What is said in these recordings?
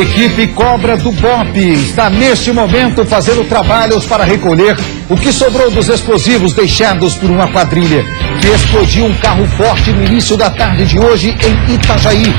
Equipe Cobra do BOPE está neste momento fazendo trabalhos para recolher o que sobrou dos explosivos deixados por uma quadrilha que explodiu um carro forte no início da tarde de hoje em Itajaí.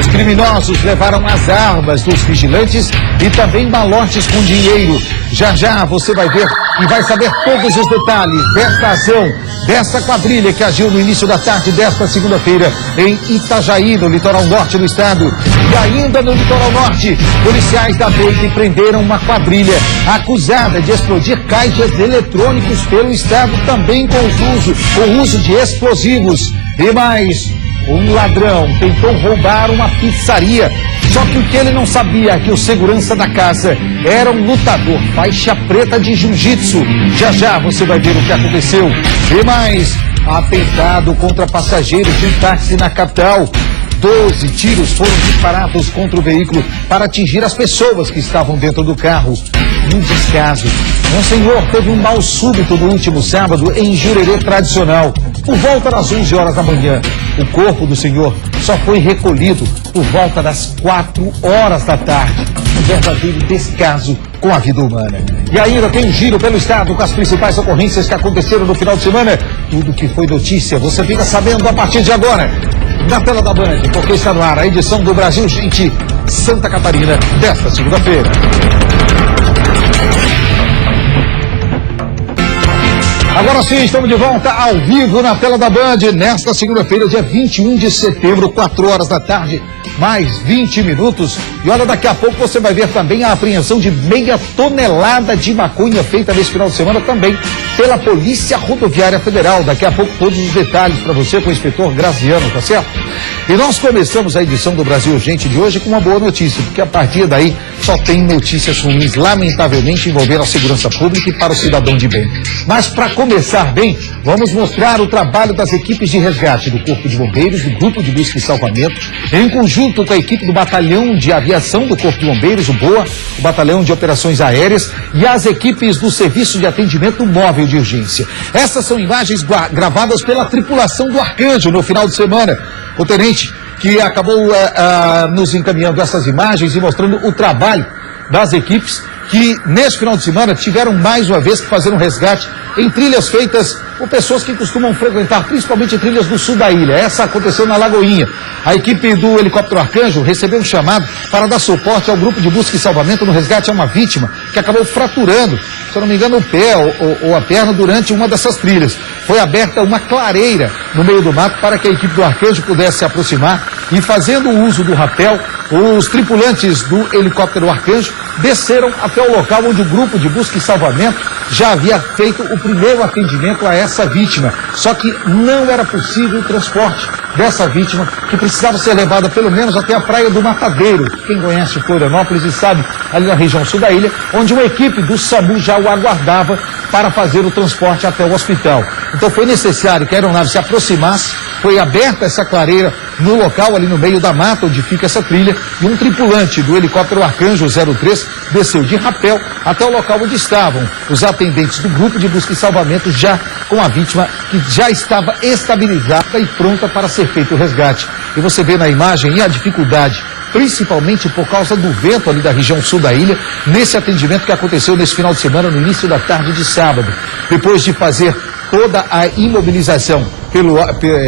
Os criminosos levaram as armas dos vigilantes e também malotes com dinheiro. Já já você vai ver e vai saber todos os detalhes desta ação, dessa quadrilha que agiu no início da tarde desta segunda-feira em Itajaí, no litoral norte do estado. E ainda no litoral norte, policiais da BEIC prenderam uma quadrilha acusada de explodir caixas eletrônicos pelo estado, também com o uso de explosivos. E mais, um ladrão tentou roubar uma pizzaria, só que o que ele não sabia é que o segurança da casa era um lutador faixa preta de jiu-jitsu. Já já você vai ver o que aconteceu. E mais, atentado contra passageiros de um táxi na capital. 12 tiros foram disparados contra o veículo para atingir as pessoas que estavam dentro do carro. Um descaso. Um senhor teve um mal súbito no último sábado em Jurerê Tradicional, por volta das 11 horas da manhã. O corpo do senhor só foi recolhido por volta das 4 horas da tarde. Um verdadeiro descaso com a vida humana. E ainda tem um giro pelo estado com as principais ocorrências que aconteceram no final de semana. Tudo que foi notícia você fica sabendo a partir de agora, na tela da Band, porque está no ar a edição do Brasil Gente Santa Catarina desta segunda-feira. Agora sim, estamos de volta ao vivo na tela da Band, nesta segunda-feira, dia 21 de setembro, 4 horas da tarde, mais 20 minutos. E olha, daqui a pouco você vai ver também a apreensão de meia tonelada de maconha feita nesse final de semana também pela Polícia Rodoviária Federal. Daqui a pouco todos os detalhes para você com o inspetor Graziano, tá certo? E nós começamos a edição do Brasil Urgente de hoje com uma boa notícia, porque a partir daí só tem notícias ruins, lamentavelmente, envolvendo a segurança pública e para o cidadão de bem. Mas para começar bem, vamos mostrar o trabalho das equipes de resgate do Corpo de Bombeiros, do Grupo de Busca e Salvamento, em conjunto com a equipe do Batalhão de Aviação do Corpo de Bombeiros, o BOA, o Batalhão de Operações Aéreas e as equipes do Serviço de Atendimento Móvel de Urgência. Essas são imagens gravadas pela tripulação do Arcanjo no final de semana. O tenente que acabou nos encaminhando essas imagens e mostrando o trabalho das equipes que neste final de semana tiveram mais uma vez que fazer um resgate em trilhas feitas por pessoas que costumam frequentar principalmente trilhas do sul da ilha. Essa aconteceu na Lagoinha. A equipe do helicóptero Arcanjo recebeu um chamado para dar suporte ao grupo de busca e salvamento no resgate a uma vítima que acabou fraturando, se eu não me engano, o pé ou a perna durante uma dessas trilhas. Foi aberta uma clareira no meio do mato para que a equipe do Arcanjo pudesse se aproximar e, fazendo o uso do rapel, os tripulantes do helicóptero Arcanjo desceram até o local onde o grupo de busca e salvamento já havia feito o primeiro atendimento a essa vítima. Só que não era possível o transporte dessa vítima, que precisava ser levada pelo menos até a Praia do Matadeiro. Quem conhece Florianópolis e sabe, ali na região sul da ilha, onde uma equipe do SAMU já o aguardava para fazer o transporte até o hospital. Então foi necessário que a aeronave se aproximasse, foi aberta essa clareira no local, ali no meio da mata onde fica essa trilha, e um tripulante do helicóptero Arcanjo 03 desceu de rapel até o local onde estavam os atendentes do grupo de busca e salvamento, já com a vítima que já estava estabilizada e pronta para ser feito o resgate. E você vê na imagem a dificuldade, principalmente por causa do vento ali da região sul da ilha, nesse atendimento que aconteceu nesse final de semana, no início da tarde de sábado. Depois de fazer toda a imobilização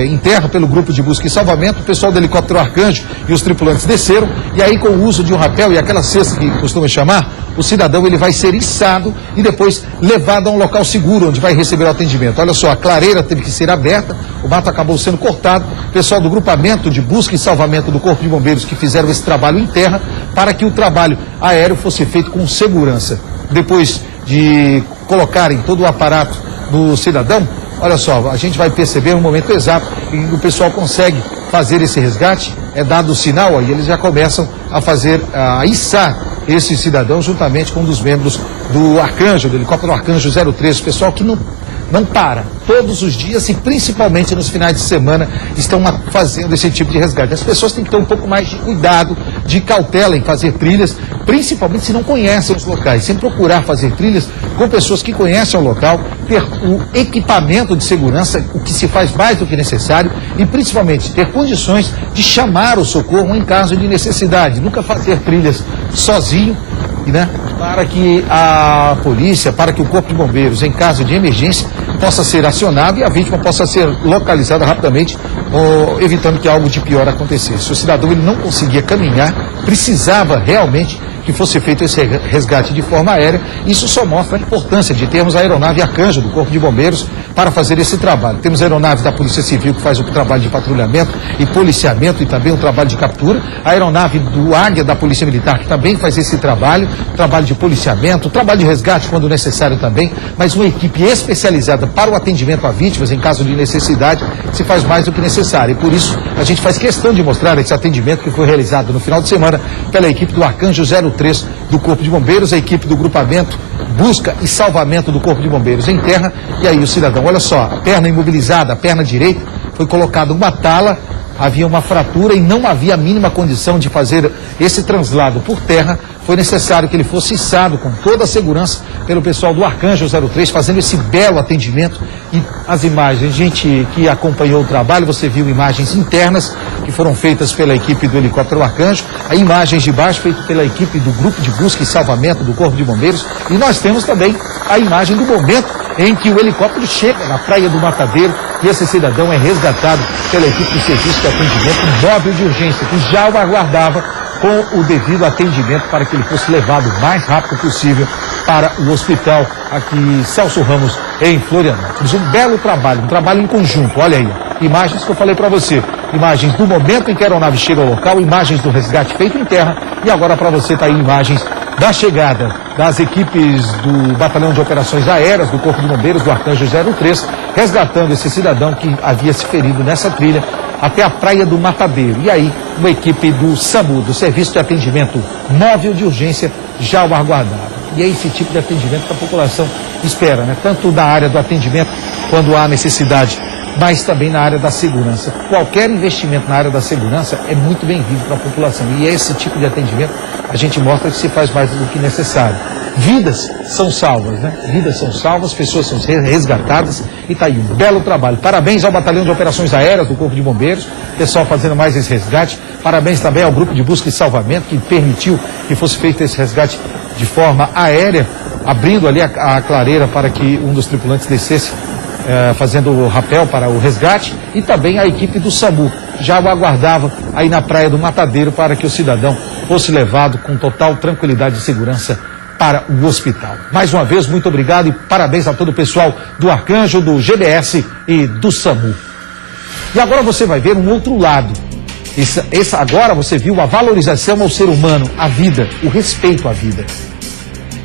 em terra pelo grupo de busca e salvamento, o pessoal do helicóptero Arcanjo e os tripulantes desceram, e aí com o uso de um rapel e aquela cesta que costuma chamar, o cidadão ele vai ser içado e depois levado a um local seguro onde vai receber o atendimento. Olha só, a clareira teve que ser aberta, o mato acabou sendo cortado, o pessoal do grupamento de busca e salvamento do Corpo de Bombeiros que fizeram esse trabalho em terra para que o trabalho aéreo fosse feito com segurança. Depois de colocarem todo o aparato do cidadão, olha só, a gente vai perceber no momento exato em que o pessoal consegue fazer esse resgate, é dado o sinal, aí eles já começam a içar esse cidadão juntamente com um dos membros do Arcanjo, do helicóptero Arcanjo 03, pessoal que não para, todos os dias e principalmente nos finais de semana estão fazendo esse tipo de resgate. As pessoas têm que ter um pouco mais de cuidado, de cautela em fazer trilhas, principalmente se não conhecem os locais, sem procurar fazer trilhas com pessoas que conhecem o local, ter o equipamento de segurança, o que se faz mais do que necessário, e principalmente ter condições de chamar o socorro em caso de necessidade. Nunca fazer trilhas sozinho, né? Para que a polícia, para que o Corpo de Bombeiros, em caso de emergência, possa ser acionado e a vítima possa ser localizada rapidamente, evitando que algo de pior acontecesse. O cidadão ele não conseguia caminhar, precisava realmente que fosse feito esse resgate de forma aérea. Isso só mostra a importância de termos a aeronave Arcanjo do Corpo de Bombeiros para fazer esse trabalho. Temos aeronaves da Polícia Civil que faz o trabalho de patrulhamento e policiamento e também o trabalho de captura. A aeronave do Águia da Polícia Militar que também faz esse trabalho de policiamento, trabalho de resgate quando necessário também, mas uma equipe especializada para o atendimento a vítimas em caso de necessidade se faz mais do que necessário. E por isso a gente faz questão de mostrar esse atendimento que foi realizado no final de semana pela equipe do Arcanjo 03 do Corpo de Bombeiros, a equipe do grupamento busca e salvamento do Corpo de Bombeiros em terra. E aí o cidadão, olha só, a perna imobilizada, a perna direita, foi colocada uma tala, havia uma fratura e não havia a mínima condição de fazer esse translado por terra. Foi necessário que ele fosse içado com toda a segurança pelo pessoal do Arcanjo 03, fazendo esse belo atendimento. E as imagens, gente que acompanhou o trabalho, você viu imagens internas que foram feitas pela equipe do helicóptero Arcanjo, a imagens de baixo feitas pela equipe do grupo de busca e salvamento do Corpo de Bombeiros, e nós temos também a imagem do momento em que o helicóptero chega na Praia do Matadeiro e esse cidadão é resgatado pela equipe do Serviço de Atendimento Móvel de Urgência, que já o aguardava com o devido atendimento para que ele fosse levado o mais rápido possível para o hospital aqui Celso Ramos, em Florianópolis. Um belo trabalho, um trabalho em conjunto. Olha aí, imagens que eu falei para você, imagens do momento em que a aeronave chega ao local, imagens do resgate feito em terra, e agora para você tá aí imagens da chegada das equipes do Batalhão de Operações Aéreas do Corpo de Bombeiros do Arcanjo 03, resgatando esse cidadão que havia se ferido nessa trilha até a Praia do Matadeiro. E aí, uma equipe do SAMU, do Serviço de Atendimento Móvel de Urgência, já o aguardava. E é esse tipo de atendimento que a população espera, né? Tanto na área do atendimento, quando há necessidade, mas também na área da segurança. Qualquer investimento na área da segurança é muito bem-vindo para a população. E esse tipo de atendimento a gente mostra que se faz mais do que necessário. Vidas são salvas, né? Vidas são salvas, pessoas são resgatadas e está aí um belo trabalho. Parabéns ao Batalhão de Operações Aéreas do Corpo de Bombeiros, pessoal fazendo mais esse resgate. Parabéns também ao Grupo de Busca e Salvamento que permitiu que fosse feito esse resgate de forma aérea, abrindo ali a clareira para que um dos tripulantes descesse, fazendo o rapel para o resgate, e também a equipe do SAMU já o aguardava aí na Praia do Matadeiro para que o cidadão fosse levado com total tranquilidade e segurança para o hospital. Mais uma vez, muito obrigado e parabéns a todo o pessoal do Arcanjo, do GBS e do SAMU. E agora você vai ver um outro lado. Agora você viu a valorização ao ser humano, à vida, o respeito à vida.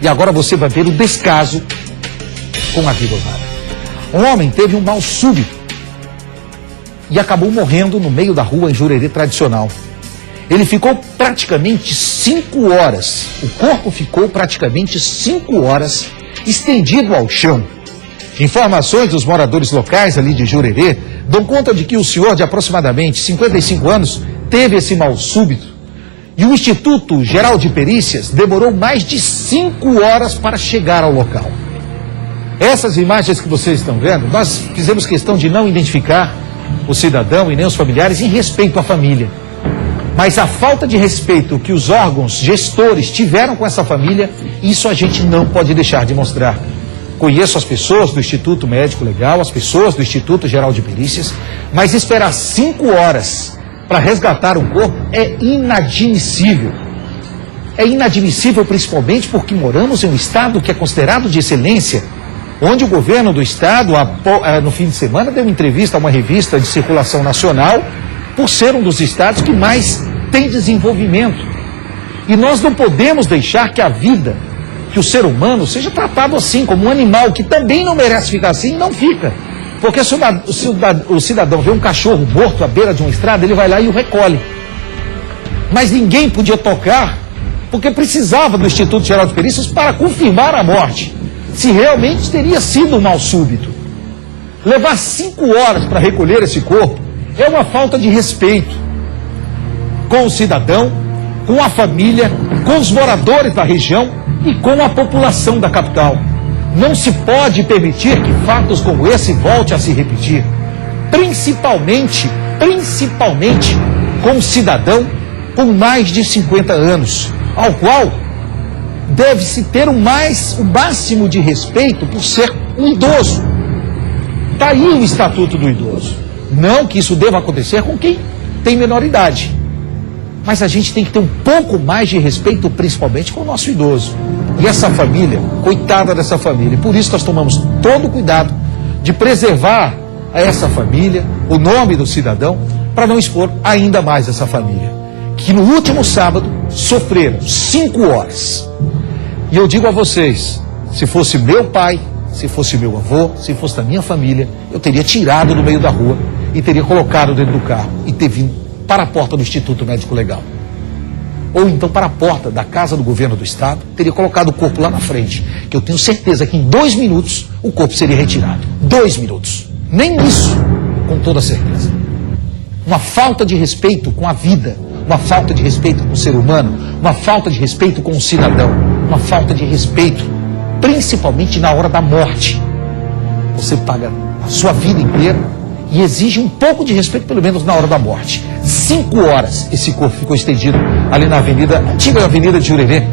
E agora você vai ver o descaso com a vida humana. Um homem teve um mal súbito e acabou morrendo no meio da rua em Jurerê Tradicional. Ele ficou praticamente 5 horas, o corpo ficou praticamente 5 horas estendido ao chão. Informações dos moradores locais ali de Jurerê dão conta de que o senhor de aproximadamente 55 anos teve esse mal súbito e o Instituto Geral de Perícias demorou mais de 5 horas para chegar ao local. Essas imagens que vocês estão vendo, nós fizemos questão de não identificar o cidadão e nem os familiares em respeito à família. Mas a falta de respeito que os órgãos gestores tiveram com essa família, isso a gente não pode deixar de mostrar. Conheço as pessoas do Instituto Médico Legal, as pessoas do Instituto Geral de Perícias, mas esperar 5 horas para resgatar o corpo é inadmissível. É inadmissível principalmente porque moramos em um estado que é considerado de excelência, onde o governo do estado, no fim de semana, deu entrevista a uma revista de circulação nacional, por ser um dos estados que mais tem desenvolvimento. E nós não podemos deixar que a vida, que o ser humano seja tratado assim, como um animal que também não merece ficar assim, não fica. Porque se o cidadão vê um cachorro morto à beira de uma estrada, ele vai lá e o recolhe. Mas ninguém podia tocar, porque precisava do Instituto Geral de Perícias para confirmar a morte, se realmente teria sido um mal súbito. Levar 5 horas para recolher esse corpo é uma falta de respeito com o cidadão, com a família, com os moradores da região e com a população da capital. Não se pode permitir que fatos como esse voltem a se repetir. Principalmente com um cidadão com mais de 50 anos, ao qual deve-se ter o máximo de respeito por ser um idoso. Está aí o Estatuto do Idoso. Não que isso deva acontecer com quem tem menor idade. Mas a gente tem que ter um pouco mais de respeito, principalmente com o nosso idoso. E essa família, coitada dessa família. E por isso nós tomamos todo o cuidado de preservar a essa família, o nome do cidadão, para não expor ainda mais essa família. Que no último sábado sofreram 5 horas. E eu digo a vocês, se fosse meu pai, se fosse meu avô, se fosse da minha família, eu teria tirado do meio da rua e teria colocado dentro do carro e ter vindo para a porta do Instituto Médico Legal. Ou então para a porta da Casa do Governo do Estado, teria colocado o corpo lá na frente, que eu tenho certeza que em 2 minutos o corpo seria retirado. 2 minutos. Nem isso, com toda certeza. Uma falta de respeito com a vida, uma falta de respeito com o ser humano, uma falta de respeito com o cidadão, uma falta de respeito, principalmente na hora da morte. Você paga a sua vida inteira e exige um pouco de respeito, pelo menos na hora da morte. 5 horas esse corpo ficou estendido ali na antiga Avenida de Jurerê,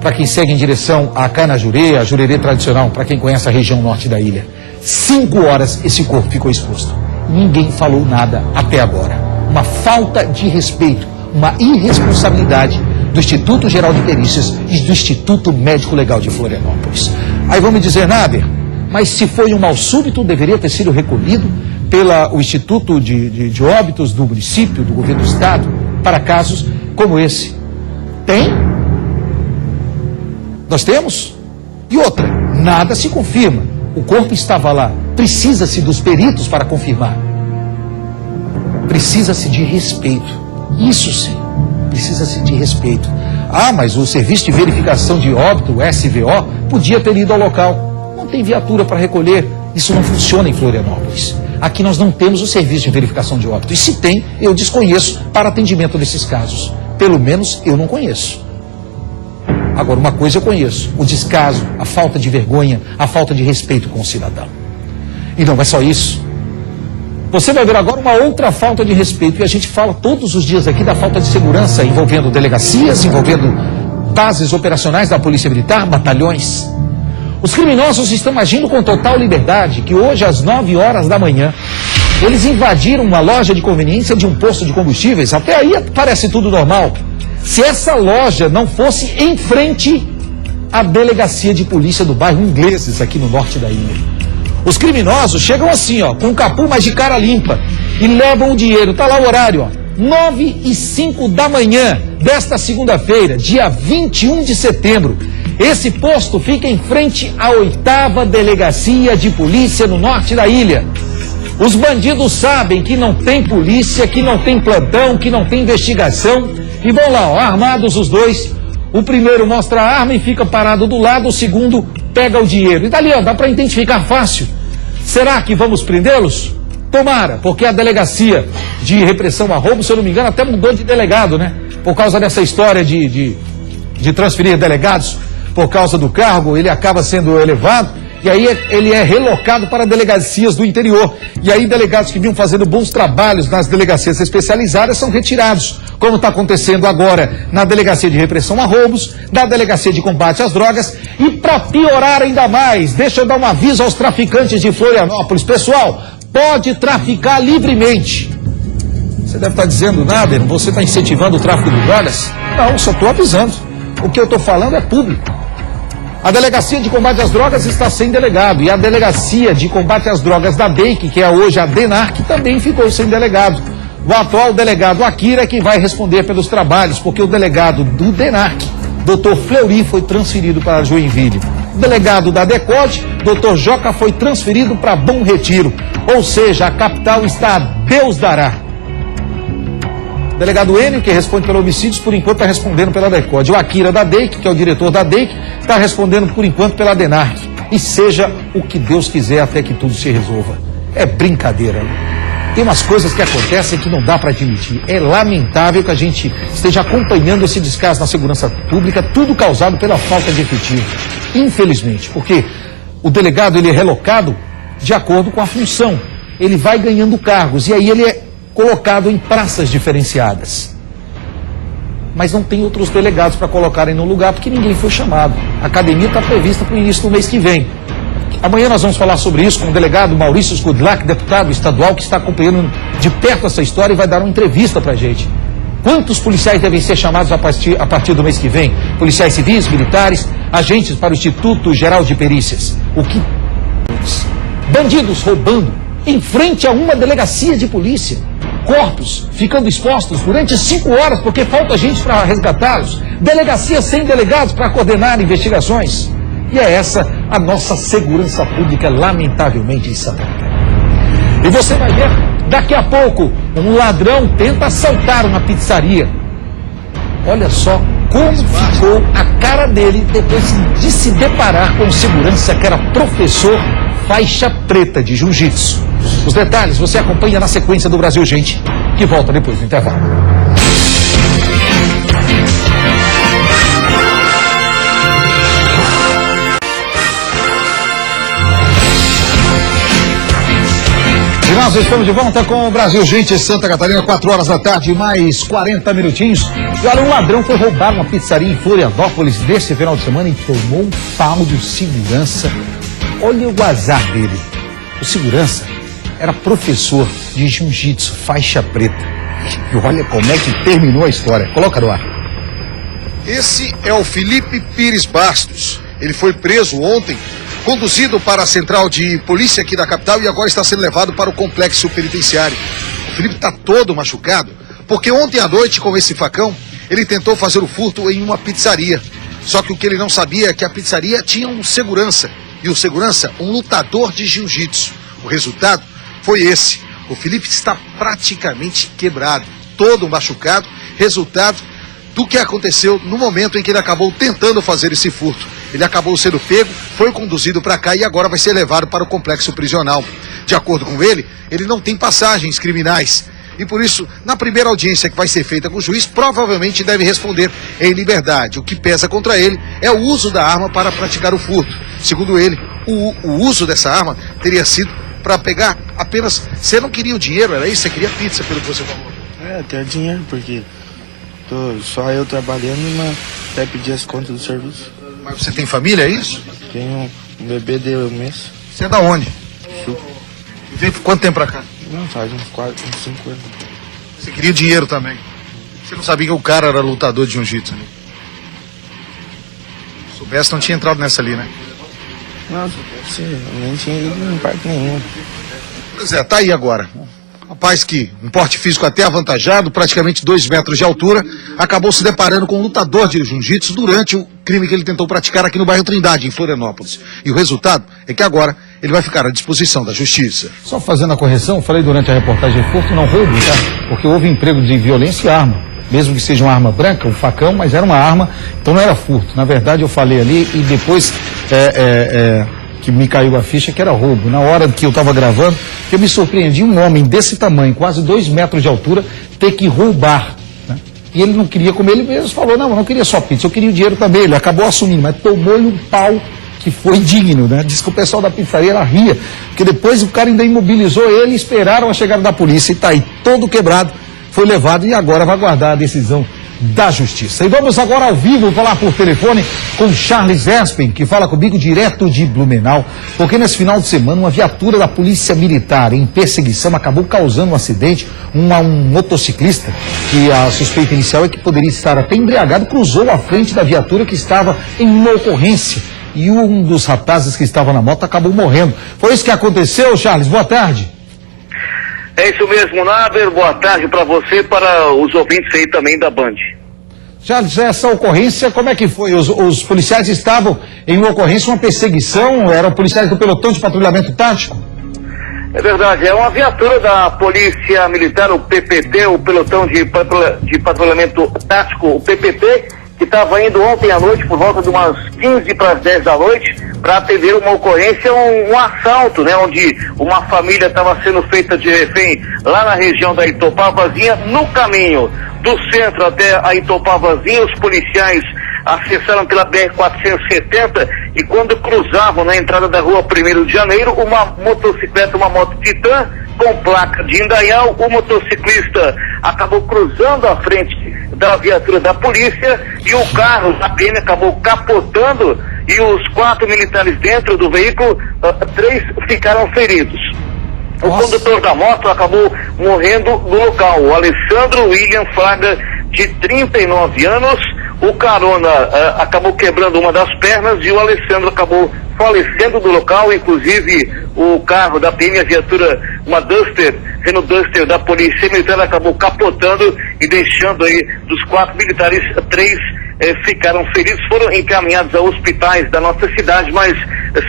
para quem segue em direção a Canajurê, a Jurerê tradicional, para quem conhece a região norte da ilha. 5 horas esse corpo ficou exposto. Ninguém falou nada até agora. Uma falta de respeito, uma irresponsabilidade do Instituto Geral de Perícias e do Instituto Médico Legal de Florianópolis. Aí vão me dizer, Nader, mas se foi um mal súbito, deveria ter sido recolhido pelo Instituto de Óbitos do município, do governo do estado, para casos como esse. Tem? Nós temos? E outra, nada se confirma. O corpo estava lá. Precisa-se dos peritos para confirmar. Precisa-se de respeito. Isso sim, precisa-se de respeito. Ah, mas o Serviço de Verificação de Óbito, o SVO, podia ter ido ao local. Não tem viatura para recolher. Isso não funciona em Florianópolis. Aqui nós não temos o Serviço de Verificação de Óbito. E se tem, eu desconheço para atendimento desses casos. Pelo menos eu não conheço. Agora, uma coisa eu conheço: o descaso, a falta de vergonha, a falta de respeito com o cidadão. E não é só isso. Você vai ver agora uma outra falta de respeito, e a gente fala todos os dias aqui da falta de segurança envolvendo delegacias, envolvendo bases operacionais da Polícia Militar, batalhões. Os criminosos estão agindo com total liberdade, que hoje às 9 horas da manhã, eles invadiram uma loja de conveniência de um posto de combustíveis. Até aí parece tudo normal. Se essa loja não fosse em frente à delegacia de polícia do bairro Ingleses, aqui no norte da ilha. Os criminosos chegam assim, ó, com o capuz, mas de cara limpa, e levam o dinheiro. Tá lá o horário, ó, 9h05 da manhã desta segunda-feira, dia 21 de setembro. Esse posto fica em frente à 8ª Delegacia de Polícia no norte da ilha. Os bandidos sabem que não tem polícia, que não tem plantão, que não tem investigação, e vão lá, ó, armados os dois. O primeiro mostra a arma e fica parado do lado, o segundo pega o dinheiro. E dali, ó, dá para identificar fácil. Será que vamos prendê-los? Tomara, porque a Delegacia de Repressão a Roubo, se eu não me engano, até mudou de delegado, né? Por causa dessa história de transferir delegados, por causa do cargo, ele acaba sendo elevado, e aí ele é relocado para delegacias do interior. E aí delegados que vinham fazendo bons trabalhos nas delegacias especializadas são retirados, como está acontecendo agora na Delegacia de Repressão a Roubos, na Delegacia de Combate às Drogas. E para piorar ainda mais, deixa eu dar um aviso aos traficantes de Florianópolis. Pessoal, pode traficar livremente. Você deve estar dizendo, Nader, você está incentivando o tráfico de drogas? Não, só estou avisando. O que eu estou falando é público. A Delegacia de Combate às Drogas está sem delegado, e a Delegacia de Combate às Drogas da DEIC, que é hoje a DENARC, também ficou sem delegado. O atual delegado Akira é quem vai responder pelos trabalhos, porque o delegado do DENARC, Dr. Fleury, foi transferido para Joinville. O delegado da DECODE, Dr. Joca, foi transferido para Bom Retiro. Ou seja, a capital está a Deus dará. O delegado Enio, que responde pelo homicídios, por enquanto está respondendo pela DECODE. O Akira da DEIC, que é o diretor da DEIC, está respondendo por enquanto pela DENARC. E seja o que Deus quiser até que tudo se resolva. É brincadeira. Tem umas coisas que acontecem que não dá para admitir. É lamentável que a gente esteja acompanhando esse descaso na segurança pública, tudo causado pela falta de efetivo. Infelizmente, porque o delegado ele é relocado de acordo com a função. Ele vai ganhando cargos e aí ele é colocado em praças diferenciadas. Mas não tem outros delegados para colocarem no lugar porque ninguém foi chamado. A academia está prevista para o início do mês que vem. Amanhã nós vamos falar sobre isso com o delegado Maurício Skudlak, deputado estadual, que está acompanhando de perto essa história e vai dar uma entrevista para a gente. Quantos policiais devem ser chamados a partir do mês que vem? Policiais civis, militares, agentes para o Instituto Geral de Perícias. O que... Bandidos roubando em frente a uma delegacia de polícia. Corpos ficando expostos durante 5 horas porque falta gente para resgatá-los. Delegacias sem delegados para coordenar investigações. E é essa a nossa segurança pública, lamentavelmente, em Santa Catarina. E você vai ver, daqui a pouco, um ladrão tenta assaltar uma pizzaria. Olha só como ficou a cara dele depois de se deparar com um segurança que era professor faixa preta de jiu-jitsu. Os detalhes você acompanha na sequência do Brasil Gente, que volta depois do intervalo. E nós estamos de volta com o Brasil Gente, Santa Catarina, 4 horas da tarde, mais 40 minutinhos. E olha, um ladrão foi roubar uma pizzaria em Florianópolis nesse final de semana e tomou um pau do segurança. Olha o azar dele. O segurança era professor de jiu-jitsu, faixa preta. E olha como é que terminou a história. Coloca no ar. Esse é o Felipe Pires Bastos. Ele foi preso ontem, conduzido para a central de polícia aqui da capital e agora está sendo levado para o complexo penitenciário. O Felipe está todo machucado, porque ontem à noite, com esse facão, ele tentou fazer o furto em uma pizzaria. Só que o que ele não sabia é que a pizzaria tinha um segurança, e o segurança, um lutador de jiu-jitsu. O resultado foi esse. O Felipe está praticamente quebrado, todo machucado, resultado do que aconteceu no momento em que ele acabou tentando fazer esse furto. Ele acabou sendo pego, foi conduzido para cá e agora vai ser levado para o complexo prisional. De acordo com ele não tem passagens criminais. E por isso, na primeira audiência que vai ser feita com o juiz, provavelmente deve responder em liberdade. O que pesa contra ele é o uso da arma para praticar o furto. Segundo ele, o uso dessa arma teria sido para pegar apenas... Você não queria o dinheiro, era isso? Você queria pizza, pelo que você falou? Ter dinheiro, porque tô só eu trabalhando, mas até pedir as contas do serviço. Mas você tem família, é isso? Tenho um bebê de 1 mês. Você é da onde? Sul. E veio quanto tempo pra cá? Não, faz uns 5 anos. Você queria dinheiro também? Você não sabia que o cara era lutador de jiu-jitsu, né? Se soubesse, não tinha entrado nessa ali, né? Não, eu nem tinha ido em parte nenhum. Pois é, tá aí agora. Rapaz que, um porte físico até avantajado, praticamente 2 metros de altura, acabou se deparando com um lutador de jiu-jitsu durante o crime que ele tentou praticar aqui no bairro Trindade, em Florianópolis. E o resultado é que agora ele vai ficar à disposição da justiça. Só fazendo a correção, falei durante a reportagem de furto, não roubo, tá? Porque houve emprego de violência e arma. Mesmo que seja uma arma branca, um facão, mas era uma arma, então não era furto. Na verdade eu falei ali e depois que me caiu a ficha que era roubo. Na hora que eu estava gravando, eu me surpreendi um homem desse tamanho, quase 2 metros de altura, ter que roubar. Né? E ele não queria comer, ele mesmo falou, não, eu não queria só pizza, eu queria o dinheiro também. Ele acabou assumindo, mas tomou-lhe um pau que foi digno, né? Diz que o pessoal da pizzaria ela ria, porque depois o cara ainda imobilizou ele e esperaram a chegada da polícia. E tá aí, todo quebrado, foi levado e agora vai aguardar a decisão da Justiça. E vamos agora ao vivo falar por telefone com Charles Espen, que fala comigo direto de Blumenau, porque nesse final de semana uma viatura da Polícia Militar em perseguição acabou causando um acidente. Um motociclista, que a suspeita inicial é que poderia estar até embriagado, cruzou a frente da viatura que estava em uma ocorrência. E um dos rapazes que estava na moto acabou morrendo. Foi isso que aconteceu, Charles? Boa tarde. É isso mesmo, Naber. Boa tarde para você e para os ouvintes aí também da Band. Charles, essa ocorrência, como é que foi? Os policiais estavam em uma ocorrência, uma perseguição? Eram policiais do pelotão de patrulhamento tático? É verdade, é uma viatura da Polícia Militar, o PPT, o pelotão de patrulhamento tático, o PPT, que estava indo ontem à noite, por volta de umas 15 para as 10 da noite, para atender uma ocorrência, um assalto, né, onde uma família estava sendo feita de refém lá na região da Itopavazinha. No caminho do centro até a Itopavazinha, os policiais acessaram pela BR-470 e quando cruzavam na entrada da rua 1º de Janeiro, uma motocicleta, uma moto Titan, com placa de Indaial, o motociclista acabou cruzando a frente da viatura da polícia e o carro da PM acabou capotando e os 4 militares dentro do veículo, 3 ficaram feridos. O condutor da moto acabou morrendo no local, o Alessandro William Fraga, de 39 anos, o carona acabou quebrando uma das pernas e o Alessandro acabou falecendo do local. Inclusive o carro da PM, a viatura, uma Duster, Renault Duster da Polícia Militar, acabou capotando e deixando aí dos 4 militares, 3 ficaram feridos, foram encaminhados a hospitais da nossa cidade, mas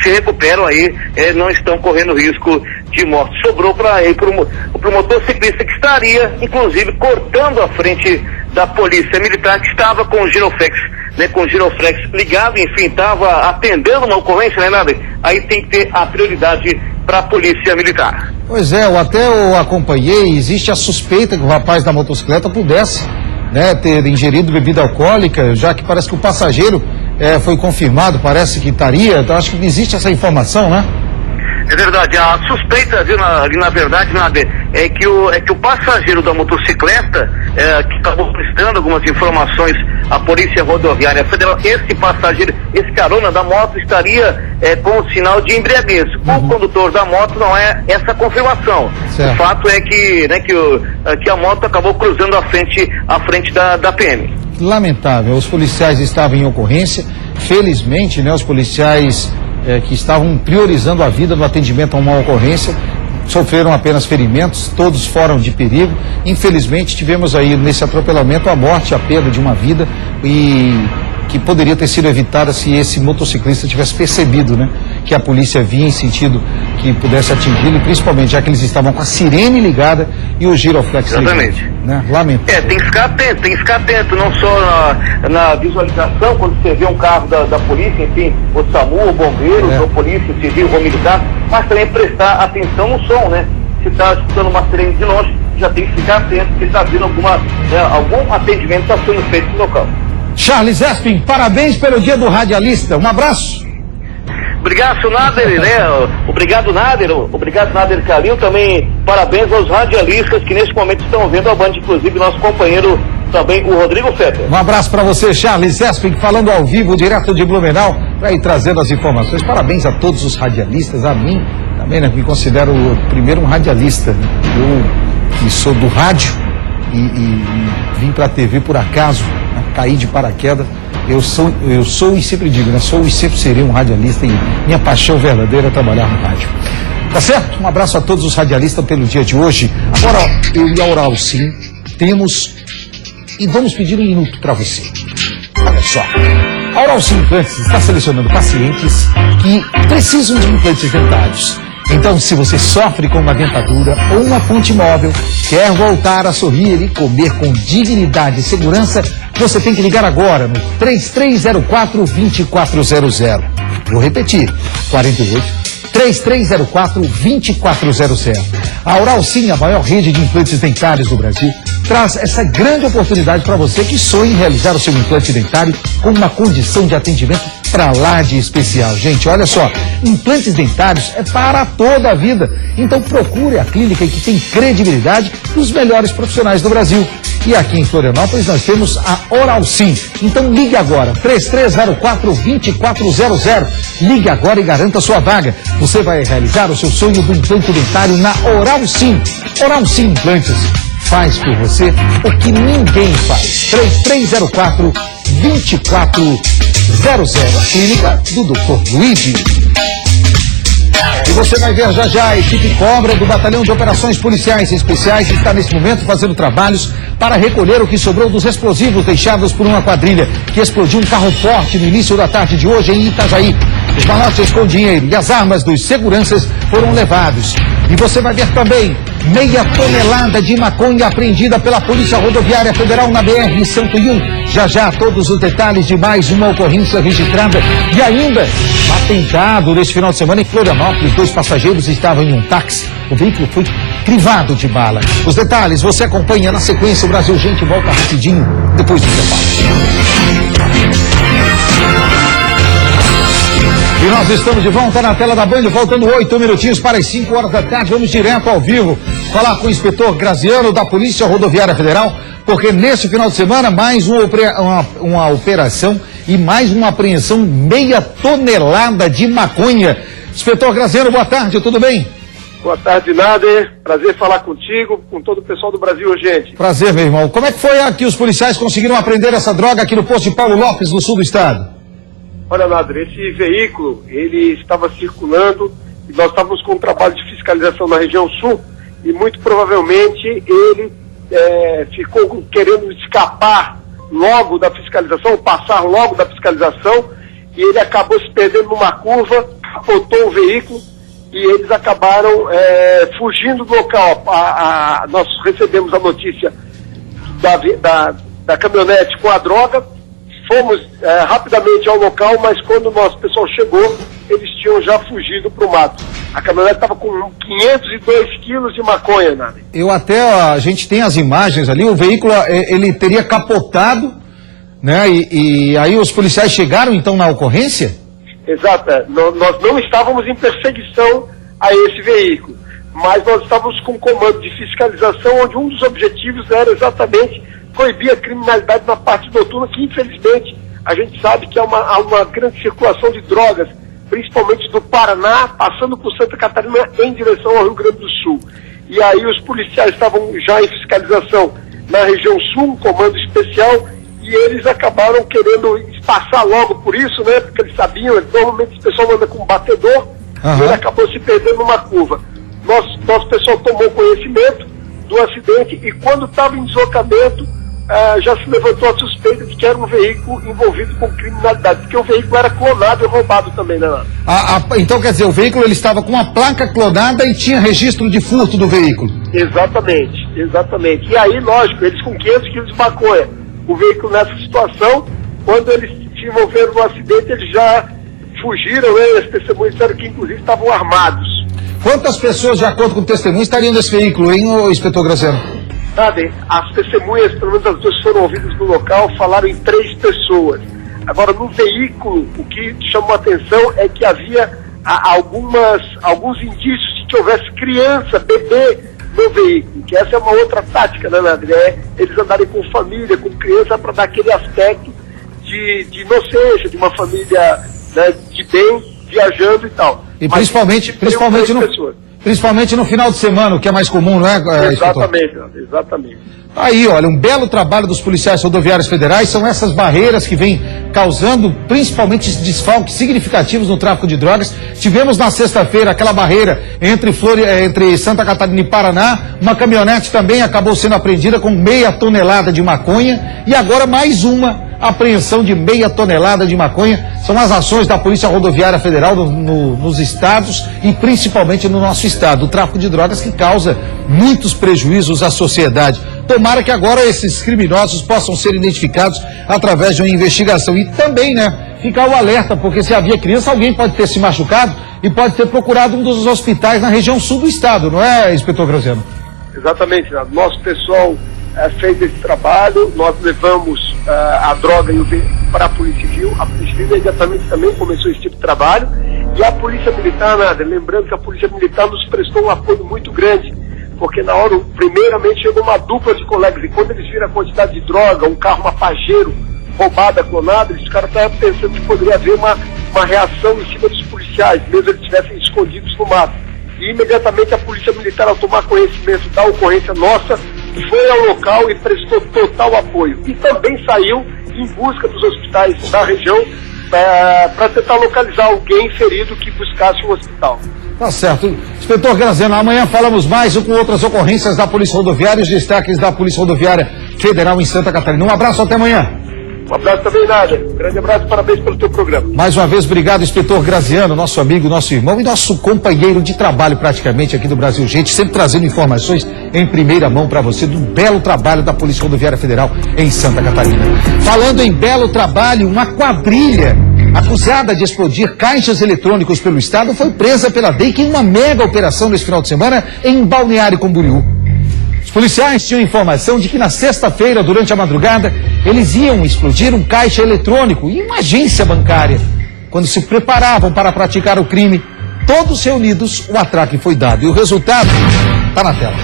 se recuperam aí, não estão correndo risco de morte. Sobrou para o motociclista que estaria, inclusive, cortando a frente da Polícia Militar, que estava com o giroflex, né, com o giroflex ligado, enfim, estava atendendo uma ocorrência, né, Nader? Aí tem que ter a prioridade para a Polícia Militar. Pois é, eu até acompanhei, existe a suspeita que o rapaz da motocicleta pudesse, né, ter ingerido bebida alcoólica, já que parece que o passageiro foi confirmado, parece que estaria, então acho que existe essa informação, né? É verdade, a suspeita, viu, na verdade, Nader, é que o passageiro da motocicleta, que acabou prestando algumas informações à Polícia Rodoviária Federal, esse passageiro, esse carona da moto estaria com o sinal de embriaguez. O condutor da moto não é essa confirmação. Certo. O fato é que, né, que a moto acabou cruzando a frente da PM. Lamentável, os policiais estavam em ocorrência, felizmente, né, os policiais que estavam priorizando a vida no atendimento a uma ocorrência, sofreram apenas ferimentos, todos fora de perigo. Infelizmente tivemos aí nesse atropelamento a morte, a perda de uma vida, e que poderia ter sido evitada se esse motociclista tivesse percebido, né, que a polícia vinha em sentido que pudesse atingi-lo, principalmente já que eles estavam com a sirene ligada e o giroflex ligado. Exatamente. Né? Lamentável. Tem que ficar atento, não só na visualização, quando você vê um carro da polícia, enfim, o SAMU, o bombeiro, ou polícia civil ou militar, mas também prestar atenção no som, né? Se está escutando uma sirene de longe, já tem que ficar atento, se está vindo algum atendimento está sendo feito no local. Charles Espin, parabéns pelo Dia do Radialista. Um abraço. Obrigado, Nader, né? Obrigado, Nader Calil. Também parabéns aos radialistas que neste momento estão vendo a Band, inclusive nosso companheiro também, o Rodrigo Fetter. Um abraço para você, Charles Espin, falando ao vivo, direto de Blumenau, para ir trazendo as informações. Parabéns a todos os radialistas, a mim também, né? Me considero primeiro um radialista. Eu que sou do rádio e vim para a TV por acaso, né? Caí de paraquedas. Eu sou e sempre digo, né? Sou e sempre serei um radialista e minha paixão verdadeira é trabalhar no rádio. Tá certo? Um abraço a todos os radialistas pelo dia de hoje. Agora, eu e a Oral Sim temos e vamos pedir 1 minuto para você. Olha só. A Oral Sim Implantes está selecionando pacientes que precisam de implantes dentários. Então, se você sofre com uma dentadura ou uma ponte móvel, quer voltar a sorrir e comer com dignidade e segurança, você tem que ligar agora no 3304-2400. Vou repetir, 48-3304-2400. A Oral Sim, a maior rede de implantes dentários do Brasil, traz essa grande oportunidade para você que sonha em realizar o seu implante dentário com uma condição de atendimento para lá de especial. Gente, olha só, implantes dentários é para toda a vida. Então procure a clínica que tem credibilidade dos melhores profissionais do Brasil. E aqui em Florianópolis nós temos a Oral Sim. Então ligue agora, 3304-2400. Ligue agora e garanta sua vaga. Você vai realizar o seu sonho do implante dentário na Oral Sim. Oral Sim Implantes faz por você o que ninguém faz. 3304-2400. A clínica do Dr. Luigi. E você vai ver já a equipe Cobra do Batalhão de Operações Policiais Especiais está nesse momento fazendo trabalhos para recolher o que sobrou dos explosivos deixados por uma quadrilha que explodiu um carro forte no início da tarde de hoje em Itajaí. Os malotes com dinheiro e as armas dos seguranças foram levados. E você vai ver também meia tonelada de maconha apreendida pela Polícia Rodoviária Federal na BR-101. Já todos os detalhes de mais uma ocorrência registrada. E ainda, atentado neste final de semana em Florianópolis. 2 passageiros estavam em um táxi. O veículo foi crivado de bala. Os detalhes você acompanha na sequência. O Brasil Gente volta rapidinho depois do intervalo. Nós estamos de volta na tela da Band, faltando 8 minutinhos para as 5 horas da tarde. Vamos direto ao vivo falar com o inspetor Graziano da Polícia Rodoviária Federal, porque neste final de semana mais uma operação e mais uma apreensão, meia tonelada de maconha. Inspetor Graziano, boa tarde, tudo bem? Boa tarde, Nader. Prazer falar contigo, com todo o pessoal do Brasil Urgente. Prazer, meu irmão. Como é que foi que os policiais conseguiram apreender essa droga aqui no posto de Paulo Lopes, no sul do estado? Olha, Nader, esse veículo, ele estava circulando e nós estávamos com um trabalho de fiscalização na região sul e muito provavelmente ele ficou querendo escapar logo da fiscalização, passar logo da fiscalização, e ele acabou se perdendo numa curva, capotou o veículo e eles acabaram fugindo do local. Nós recebemos a notícia da caminhonete com a droga, fomos rapidamente ao local, mas quando o nosso pessoal chegou, eles tinham já fugido para o mato. A caminhonete estava com 502 quilos de maconha, né? A gente tem as imagens ali, o veículo ele teria capotado, né? E aí os policiais chegaram então na ocorrência? Exato, nós não estávamos em perseguição a esse veículo, mas nós estávamos com um comando de fiscalização onde um dos objetivos era exatamente proibir a criminalidade na parte noturna, que infelizmente a gente sabe que há uma grande circulação de drogas, principalmente do Paraná, passando por Santa Catarina em direção ao Rio Grande do Sul. E aí os policiais estavam já em fiscalização na região sul, um comando especial, e eles acabaram querendo passar logo por isso, né? Porque eles sabiam, normalmente esse pessoal anda com um batedor, e ele acabou se perdendo numa curva. Nosso pessoal tomou conhecimento do acidente e quando estava em deslocamento, já se levantou a suspeita de que era um veículo envolvido com criminalidade, porque o veículo era clonado e roubado também, né? Então quer dizer, o veículo ele estava com uma placa clonada e tinha registro de furto do veículo? Exatamente, exatamente. E aí, lógico, eles com 500 quilos de maconha. O veículo nessa situação, quando eles se envolveram no acidente, eles já fugiram, né? As testemunhas disseram que inclusive estavam armados. Quantas pessoas, de acordo com o testemunho, estariam nesse veículo, hein, inspetor Graziano? Sabe, as testemunhas, pelo menos as duas foram ouvidas no local, falaram em 3 pessoas. Agora, no veículo, o que chamou a atenção é que havia alguns indícios de que houvesse criança, bebê, no veículo, que essa é uma outra tática, né, André? Eles andarem com família, com criança, para dar aquele aspecto de inocência, de uma família, né, de bem, viajando e tal. E principalmente no final de semana, o que é mais comum, não é? Exatamente, exatamente. Aí, olha, um belo trabalho dos policiais rodoviários federais, são essas barreiras que vêm causando principalmente desfalques significativos no tráfico de drogas. Tivemos na sexta-feira aquela barreira entre Santa Catarina e Paraná, uma caminhonete também acabou sendo apreendida com meia tonelada de maconha e agora mais uma apreensão de meia tonelada de maconha. São as ações da Polícia Rodoviária Federal nos estados e principalmente no nosso estado. O tráfico de drogas que causa muitos prejuízos à sociedade. Tomara que agora esses criminosos possam ser identificados através de uma investigação. E também, né, ficar o alerta, porque se havia criança, alguém pode ter se machucado e pode ter procurado um dos hospitais na região sul do estado, não é, inspetor Graziano? Exatamente, nosso pessoal fez esse trabalho, nós levamos a droga e o veículo para a Polícia Civil. A Polícia Civil imediatamente também começou esse tipo de trabalho. E a Polícia Militar, lembrando que a Polícia Militar nos prestou um apoio muito grande, porque na hora, primeiramente, chegou uma dupla de colegas, e quando eles viram a quantidade de droga, um carro, uma Pajero roubada, clonada, eles ficaram até pensando que poderia haver uma reação em cima dos policiais, mesmo eles estivessem escondidos no mato. E imediatamente a Polícia Militar, ao tomar conhecimento da ocorrência nossa, foi ao local e prestou total apoio. E também saiu em busca dos hospitais da região para tentar localizar alguém ferido que buscasse um hospital. Tá certo. Inspetor Graziano, amanhã falamos mais com outras ocorrências da Polícia Rodoviária e os destaques da Polícia Rodoviária Federal em Santa Catarina. Um abraço, até amanhã. Um abraço também, Nádia. Um grande abraço, parabéns pelo teu programa. Mais uma vez, obrigado, inspetor Graziano, nosso amigo, nosso irmão e nosso companheiro de trabalho praticamente aqui do Brasil Gente, sempre trazendo informações em primeira mão para você do belo trabalho da Polícia Rodoviária Federal em Santa Catarina. Falando em belo trabalho, uma quadrilha acusada de explodir caixas eletrônicos pelo estado foi presa pela DEIC em uma mega operação nesse final de semana em Balneário Camboriú. Os policiais tinham informação de que na sexta-feira, durante a madrugada, eles iam explodir um caixa eletrônico em uma agência bancária. quando se preparavam para praticar o crime. Todos reunidos, o atraque foi dado. E o resultado está na tela.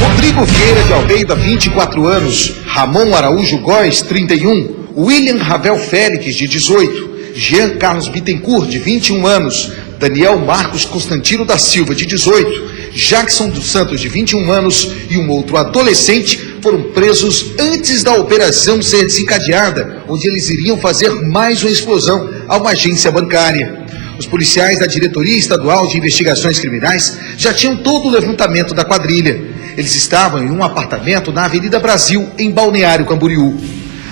Rodrigo Vieira de Almeida, 24 anos. Ramon Araújo Góes, 31. William Ravel Félix, de 18. Jean Carlos Bittencourt, de 21 anos. Daniel Marcos Constantino da Silva, de 18. Jackson dos Santos, de 21 anos. E um outro adolescente foram presos antes da operação ser desencadeada, onde eles iriam fazer mais uma explosão a uma agência bancária. Os policiais da Diretoria Estadual de Investigações Criminais já tinham todo o levantamento da quadrilha. Eles estavam em um apartamento na Avenida Brasil, em Balneário Camboriú.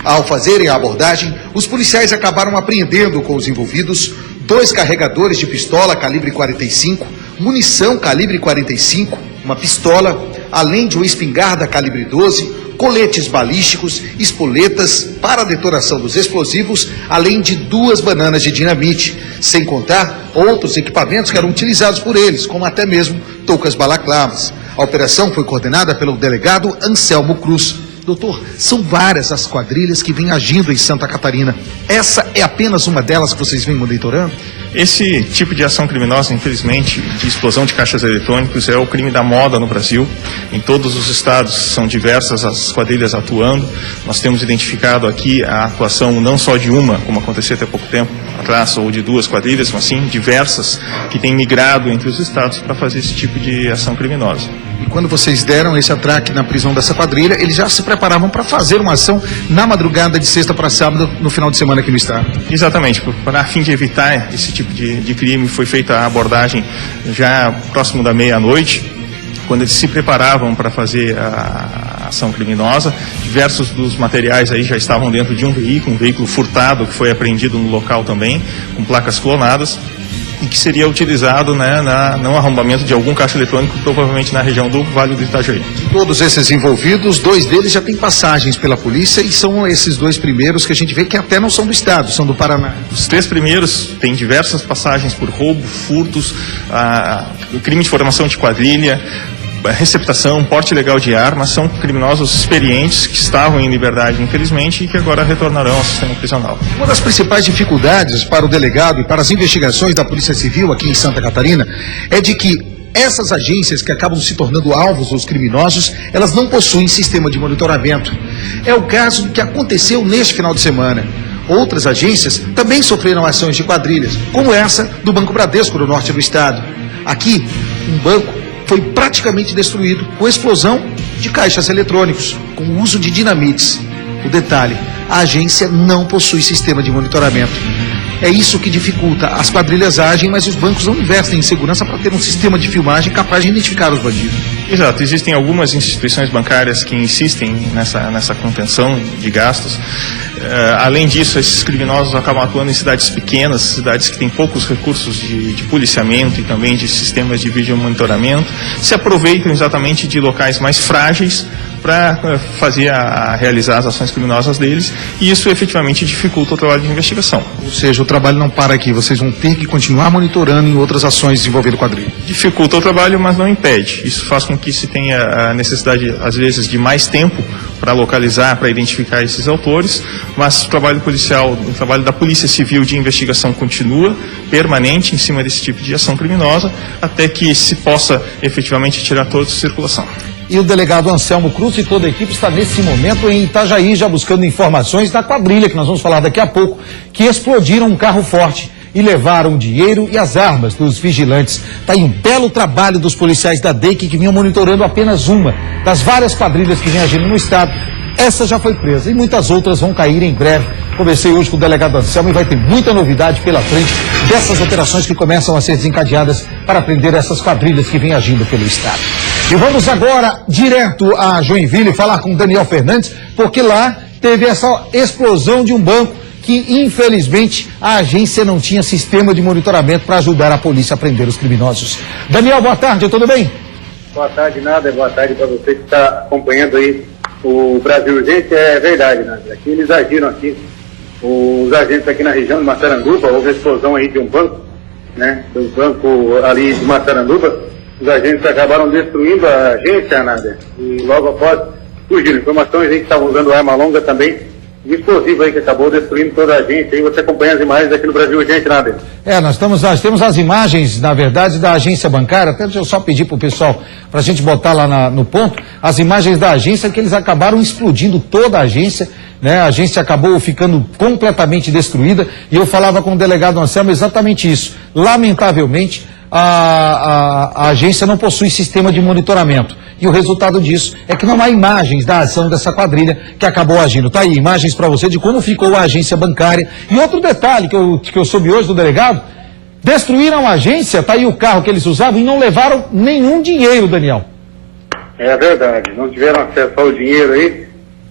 Ao fazerem a abordagem, os policiais acabaram apreendendo com os envolvidos 2 carregadores de pistola calibre 45, munição calibre 45, uma pistola, além de uma espingarda calibre 12, coletes balísticos, espoletas para a detonação dos explosivos, além de 2 bananas de dinamite, sem contar outros equipamentos que eram utilizados por eles, como até mesmo toucas balaclavas. A operação foi coordenada pelo delegado Anselmo Cruz. Doutor, são várias as quadrilhas que vêm agindo em Santa Catarina. Essa é apenas uma delas que vocês vêm monitorando? Esse tipo de ação criminosa, infelizmente, de explosão de caixas eletrônicos, é o crime da moda no Brasil. Em todos os estados são diversas as quadrilhas atuando. Nós temos identificado aqui a atuação não só de uma, como acontecia até pouco tempo atrás, ou de 2 quadrilhas, mas sim diversas que têm migrado entre os estados para fazer esse tipo de ação criminosa. E quando vocês deram esse atraque na prisão dessa quadrilha, eles já se preparavam para fazer uma ação na madrugada de sexta para sábado, no final de semana aqui no estado? Exatamente, a fim de evitar esse tipo de crime, foi feita a abordagem já próximo da meia-noite, quando eles se preparavam para fazer a ação criminosa. Diversos dos materiais aí já estavam dentro de um veículo furtado, que foi apreendido no local também, com placas clonadas, e que seria utilizado, né, no arrombamento de algum caixa eletrônico, provavelmente na região do Vale do Itajaí. Todos esses envolvidos, 2 deles já têm passagens pela polícia, e são esses 2 primeiros que a gente vê que até não são do estado, são do Paraná. Os 3 primeiros têm diversas passagens por roubo, furtos, crime de formação de quadrilha, receptação, porte ilegal de armas. São criminosos experientes que estavam em liberdade, infelizmente, e que agora retornarão ao sistema prisional. Uma das principais dificuldades para o delegado e para as investigações da Polícia Civil aqui em Santa Catarina é de que essas agências que acabam se tornando alvos dos criminosos, elas não possuem sistema de monitoramento. É o caso que aconteceu neste final de semana. Outras agências também sofreram ações de quadrilhas, como essa do Banco Bradesco no norte do estado. Aqui, um banco foi praticamente destruído com explosão de caixas eletrônicos, com o uso de dinamites. O detalhe, a agência não possui sistema de monitoramento. É isso que dificulta. As quadrilhas agem, mas os bancos não investem em segurança para ter um sistema de filmagem capaz de identificar os bandidos. Exato, existem algumas instituições bancárias que insistem nessa contenção de gastos. Além disso, esses criminosos acabam atuando em cidades pequenas, cidades que têm poucos recursos de policiamento e também de sistemas de vídeo monitoramento, se aproveitam exatamente de locais mais frágeis para realizar as ações criminosas deles, e isso efetivamente dificulta o trabalho de investigação. Ou seja, o trabalho não para aqui, vocês vão ter que continuar monitorando em outras ações envolvendo quadrilha. Dificulta o trabalho, mas não impede. Isso faz com que se tenha a necessidade, às vezes, de mais tempo para localizar, para identificar esses autores, mas o trabalho policial, o trabalho da Polícia Civil de investigação continua permanente em cima desse tipo de ação criminosa, até que se possa efetivamente tirar todos de circulação. E o delegado Anselmo Cruz e toda a equipe está nesse momento em Itajaí, já buscando informações da quadrilha, que nós vamos falar daqui a pouco, que explodiram um carro forte e levaram o dinheiro e as armas dos vigilantes. Está aí um belo trabalho dos policiais da DEIC, que vinham monitorando apenas uma das várias quadrilhas que vêm agindo no estado. Essa já foi presa e muitas outras vão cair em breve. Conversei hoje com o delegado Anselmo e vai ter muita novidade pela frente dessas operações que começam a ser desencadeadas para prender essas quadrilhas que vêm agindo pelo estado. E vamos agora direto a Joinville falar com Daniel Fernandes, porque lá teve essa explosão de um banco que, infelizmente, a agência não tinha sistema de monitoramento para ajudar a polícia a prender os criminosos. Daniel, boa tarde, tudo bem? Boa tarde, Nader. Boa tarde para você que está acompanhando aí o Brasil Urgente. É verdade, Nader. Aqui eles agiram aqui, os agentes aqui na região de Massaranduba. Houve a explosão aí de um banco, né? Do banco ali de Massaranduba. Os agentes acabaram destruindo a agência, Nader. E logo após, surgiram informações aí que estavam usando arma longa também explosivo aí que acabou destruindo toda a agência. Aí você acompanha as imagens aqui no Brasil Urgente, Nader. Nós temos as imagens, na verdade, da agência bancária. Até deixa eu só pedir para o pessoal, para a gente botar lá no ponto, as imagens da agência, que eles acabaram explodindo toda a agência, né? A agência acabou ficando completamente destruída, e eu falava com o delegado Anselmo exatamente isso. Lamentavelmente, a agência não possui sistema de monitoramento. E o resultado disso é que não há imagens da ação dessa quadrilha que acabou agindo. Tá aí, imagens para você de como ficou a agência bancária. E outro detalhe que eu soube hoje do delegado, destruíram a agência, tá aí o carro que eles usavam, e não levaram nenhum dinheiro, Daniel. É verdade, não tiveram acesso ao dinheiro aí,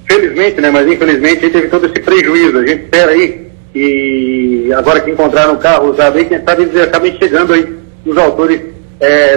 felizmente, né, mas infelizmente aí teve todo esse prejuízo. A gente espera aí, e agora que encontraram o carro usado aí, quem sabe eles acabem chegando aí os autores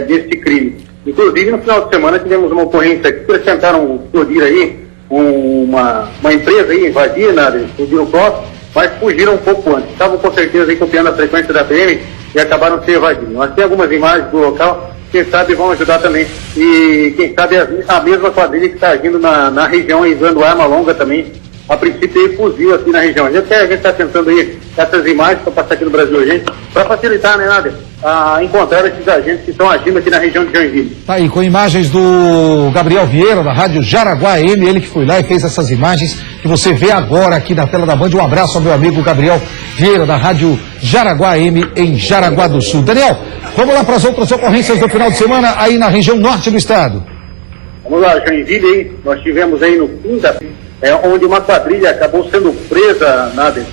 desse crime. Inclusive, no final de semana tivemos uma ocorrência aqui que eles tentaram explodir aí uma empresa aí, invadir, né, explodiram o posto, mas fugiram um pouco antes. Estavam com certeza aí copiando a frequência da PM e acabaram se evadindo. Nós temos algumas imagens do local, quem sabe vão ajudar também. E quem sabe a mesma quadrilha que está agindo na região, usando arma longa também, a princípio aí fuzil aqui na região. A gente está tentando aí essas imagens para passar aqui no Brasil Urgente, para facilitar, né, Nader, a encontrar esses agentes que estão agindo aqui na região de Joinville. Tá aí, com imagens do Gabriel Vieira, da Rádio Jaraguá AM, ele que foi lá e fez essas imagens que você vê agora aqui na tela da Band. Um abraço ao meu amigo Gabriel Vieira, da Rádio Jaraguá AM, em Jaraguá do Sul. Daniel, vamos lá para as outras ocorrências do final de semana aí na região norte do estado. Vamos lá, Joinville aí, nós tivemos aí no quinta-feira, onde uma quadrilha acabou sendo presa, Nader,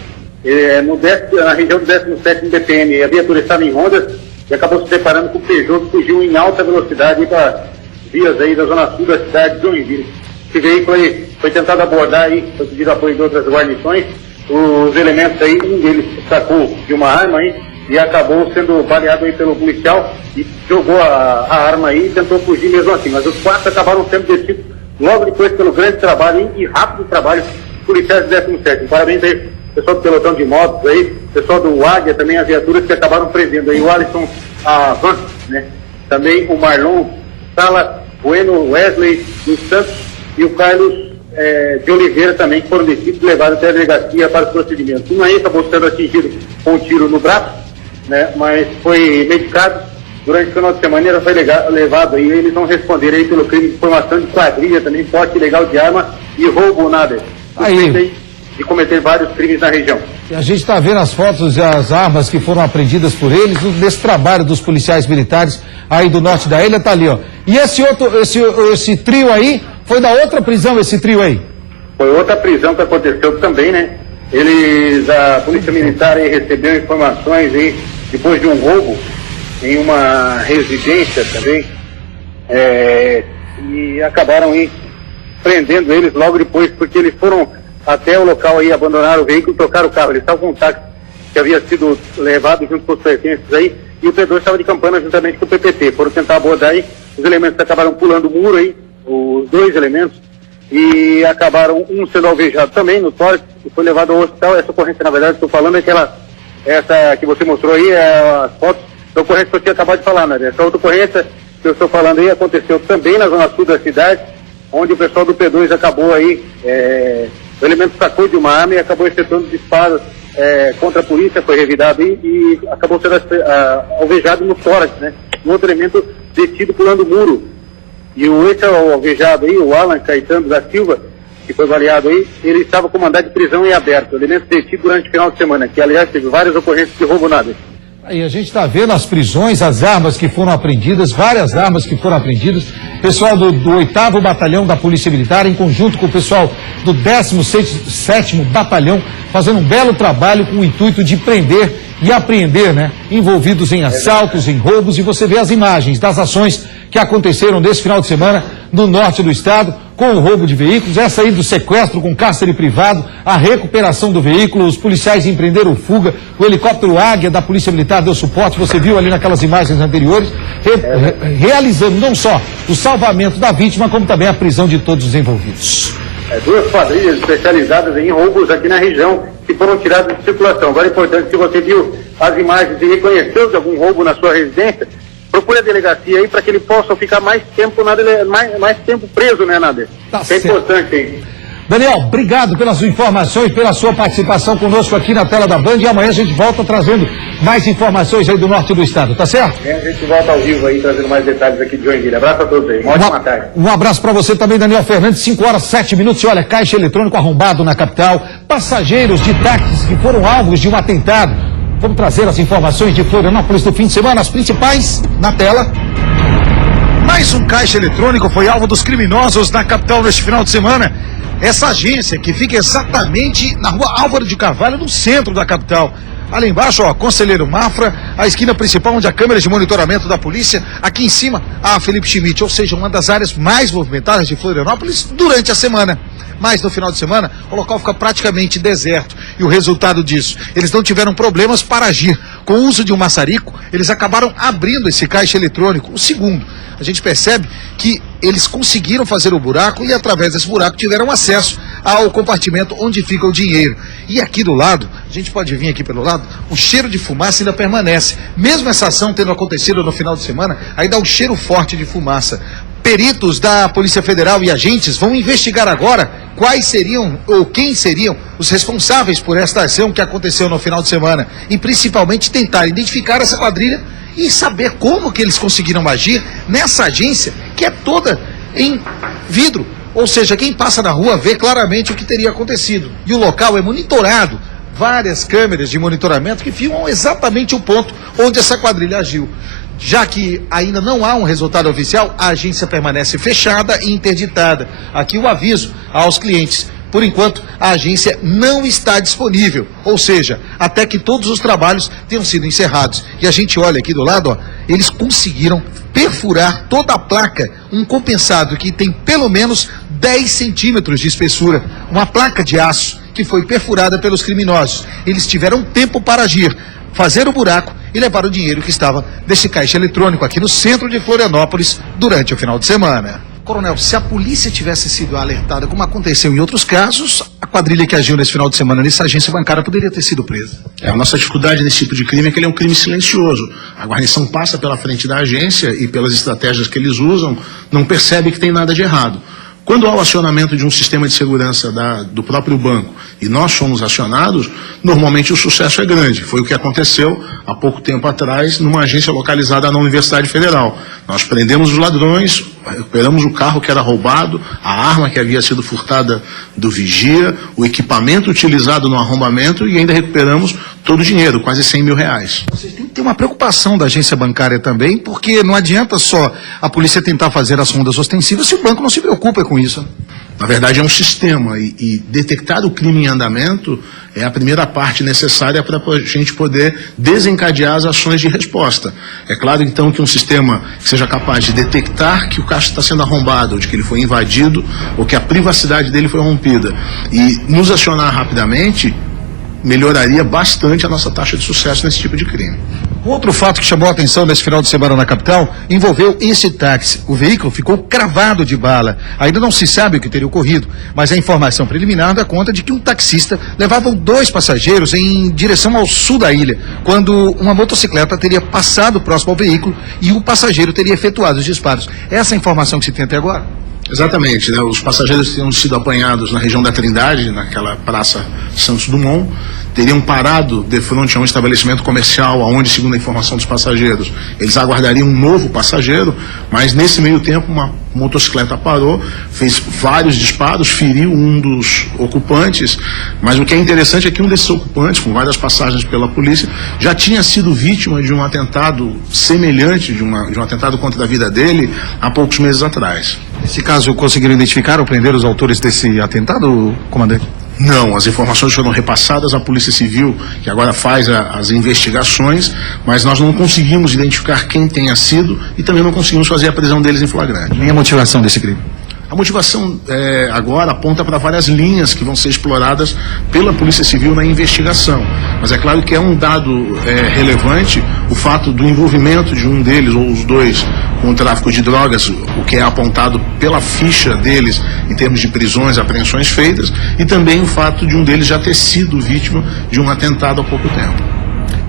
na região do 17º DPM. A viatura estava em rondas e acabou se deparando com o Peugeot, que fugiu em alta velocidade para vias aí da zona sul da cidade de Joinville. Esse veículo aí foi tentado abordar aí, foi pedido apoio de outras guarnições. Os elementos aí, um deles sacou de uma arma aí e acabou sendo baleado aí pelo policial e jogou a arma aí e tentou fugir mesmo assim. Mas os 4 acabaram sendo detidos logo depois pelo grande trabalho e rápido trabalho dos policiais do 17º. Parabéns aí, pessoal do pelotão de motos aí, pessoal do Águia também, as viaturas que acabaram prendendo aí, o Alisson Van, né? Também o Marlon Sala Bueno, Wesley dos Santos e o Carlos de Oliveira também, que foram detidos e levados até a delegacia para os procedimentos. Um aí acabou sendo atingido com um tiro no braço, né? Mas foi medicado. Durante o final de semana ele foi levado aí, eles vão responder aí pelo crime de formação de quadrilha, também porte ilegal de arma e roubo, Nader. Aí. De cometer vários crimes na região. E a gente está vendo as fotos e as armas que foram apreendidas por eles, desse trabalho dos policiais militares aí do norte da ilha, tá ali, ó. E esse trio aí, foi da outra prisão esse trio aí? Foi outra prisão que aconteceu também, né? A polícia militar aí recebeu informações aí, depois de um roubo em uma residência também, e acabaram aí prendendo eles logo depois, porque eles foram até o local aí, abandonaram o veículo e trocaram o carro. Eles estavam com um táxi que havia sido levado junto com os pertences aí, e o P2 estava de campana juntamente com o PPT. Foram tentar abordar aí, os elementos acabaram pulando o muro aí, os 2 elementos, e acabaram um sendo alvejado também no tórax e foi levado ao hospital. Essa ocorrência, na verdade, estou falando, essa que você mostrou aí, as fotos da ocorrência que eu tinha acabado de falar, né? Essa outra ocorrência que eu estou falando aí aconteceu também na zona sul da cidade, onde o pessoal do P2 acabou aí, o elemento sacou de uma arma e acabou efetuando disparos contra a polícia, foi revidado aí e acabou sendo alvejado no tórax, né? Um outro elemento detido pulando o muro. E esse alvejado aí, o Alan Caetano da Silva, que foi baleado aí, ele estava com mandado de prisão em aberto. O elemento detido durante o final de semana, que aliás teve várias ocorrências de roubo nada. Aí a gente está vendo as prisões, as armas que foram apreendidas, várias armas que foram apreendidas. Pessoal do 8º Batalhão da Polícia Militar, em conjunto com o pessoal do 17º Batalhão, fazendo um belo trabalho com o intuito de prender e apreender, né? Envolvidos em assaltos, em roubos, e você vê as imagens das ações que aconteceram nesse final de semana no norte do estado, com o roubo de veículos, essa aí do sequestro com cárcere privado, a recuperação do veículo, os policiais empreenderam fuga, o helicóptero Águia da Polícia Militar deu suporte, você viu ali naquelas imagens anteriores, realizando não só o salvamento da vítima, como também a prisão de todos os envolvidos. 2 quadrilhas especializadas em roubos aqui na região que foram tiradas de circulação. Agora é importante, se você viu as imagens e reconheceu de algum roubo na sua residência, procure a delegacia aí para que ele possa ficar mais tempo, mais tempo preso, né, Nader? Tá é certo. importante aí. Daniel, obrigado pelas suas informações, pela sua participação conosco aqui na tela da Band, e amanhã a gente volta trazendo mais informações aí do norte do estado, tá certo? A gente volta ao vivo aí, trazendo mais detalhes aqui de Joinville. Abraço a todos aí, uma ótima tarde. Um abraço para você também, Daniel Fernandes, 5h07. E olha, caixa eletrônico arrombado na capital, passageiros de táxis que foram alvos de um atentado. Vamos trazer as informações de Florianópolis do fim de semana, as principais na tela. Mais um caixa eletrônico foi alvo dos criminosos na capital neste final de semana. Essa agência que fica exatamente na rua Álvaro de Carvalho, no centro da capital. Ali embaixo, ó, Conselheiro Mafra, a esquina principal onde a câmera de monitoramento da polícia, aqui em cima, a Felipe Schmidt, ou seja, uma das áreas mais movimentadas de Florianópolis durante a semana. Mas no final de semana, o local fica praticamente deserto. E o resultado disso, eles não tiveram problemas para agir. Com o uso de um maçarico, eles acabaram abrindo esse caixa eletrônico, o segundo. A gente percebe que eles conseguiram fazer o buraco e através desse buraco tiveram acesso ao compartimento onde fica o dinheiro. E aqui do lado, a gente pode vir aqui pelo lado, o cheiro de fumaça ainda permanece. Mesmo essa ação tendo acontecido no final de semana, ainda há um cheiro forte de fumaça. Peritos da Polícia Federal e agentes vão investigar agora quais seriam ou quem seriam os responsáveis por esta ação que aconteceu no final de semana. E principalmente tentar identificar essa quadrilha e saber como que eles conseguiram agir nessa agência que é toda em vidro. Ou seja, quem passa na rua vê claramente o que teria acontecido. E o local é monitorado. Várias câmeras de monitoramento que filmam exatamente o ponto onde essa quadrilha agiu. Já que ainda não há um resultado oficial, a agência permanece fechada e interditada. Aqui o aviso aos clientes. Por enquanto, a agência não está disponível, ou seja, até que todos os trabalhos tenham sido encerrados. E a gente olha aqui do lado, ó, eles conseguiram perfurar toda a placa, um compensado que tem pelo menos 10 centímetros de espessura, uma placa de aço que foi perfurada pelos criminosos. Eles tiveram tempo para agir, fazer o buraco e levar o dinheiro que estava desse caixa eletrônico aqui no centro de Florianópolis durante o final de semana. Coronel, se a polícia tivesse sido alertada, como aconteceu em outros casos, a quadrilha que agiu nesse final de semana nessa agência bancária poderia ter sido presa. A nossa dificuldade nesse tipo de crime é que ele é um crime silencioso. A guarnição passa pela frente da agência e pelas estratégias que eles usam, não percebe que tem nada de errado. Quando há o acionamento de um sistema de segurança do próprio banco e nós somos acionados, normalmente o sucesso é grande. Foi o que aconteceu há pouco tempo atrás numa agência localizada na Universidade Federal. Nós prendemos os ladrões, recuperamos o carro que era roubado, a arma que havia sido furtada do vigia, o equipamento utilizado no arrombamento e ainda recuperamos todo o dinheiro, quase R$100 mil. Vocês têm que ter uma preocupação da agência bancária também, porque não adianta só a polícia tentar fazer as rondas ostensivas se o banco não se preocupa com isso. Na verdade é um sistema e detectar o crime em andamento é a primeira parte necessária para a gente poder desencadear as ações de resposta. É claro então que um sistema que seja capaz de detectar que o caixa está sendo arrombado, ou de que ele foi invadido, ou que a privacidade dele foi rompida e nos acionar rapidamente, melhoraria bastante a nossa taxa de sucesso nesse tipo de crime. Outro fato que chamou a atenção nesse final de semana na capital envolveu esse táxi. O veículo ficou cravado de bala. Ainda não se sabe o que teria ocorrido, mas a informação preliminar dá conta de que um taxista levava 2 passageiros em direção ao sul da ilha, quando uma motocicleta teria passado próximo ao veículo e o passageiro teria efetuado os disparos. Essa é a informação que se tem até agora? Exatamente, né? Os passageiros tinham sido apanhados na região da Trindade, naquela praça Santos Dumont, teriam parado de frente a um estabelecimento comercial, onde, segundo a informação dos passageiros, eles aguardariam um novo passageiro, mas nesse meio tempo uma motocicleta parou, fez vários disparos, feriu um dos ocupantes, mas o que é interessante é que um desses ocupantes, com várias passagens pela polícia, já tinha sido vítima de um atentado semelhante, de um atentado contra a vida dele, há poucos meses atrás. Nesse caso, conseguiram identificar ou prender os autores desse atentado, comandante? Não, as informações foram repassadas à Polícia Civil, que agora faz as investigações, mas nós não conseguimos identificar quem tenha sido e também não conseguimos fazer a prisão deles em flagrante. Nem a motivação desse crime? A motivação agora aponta para várias linhas que vão ser exploradas pela Polícia Civil na investigação. Mas é claro que é um dado relevante o fato do envolvimento de um deles, ou os dois, com o tráfico de drogas, o que é apontado pela ficha deles em termos de prisões, apreensões feitas, e também o fato de um deles já ter sido vítima de um atentado há pouco tempo.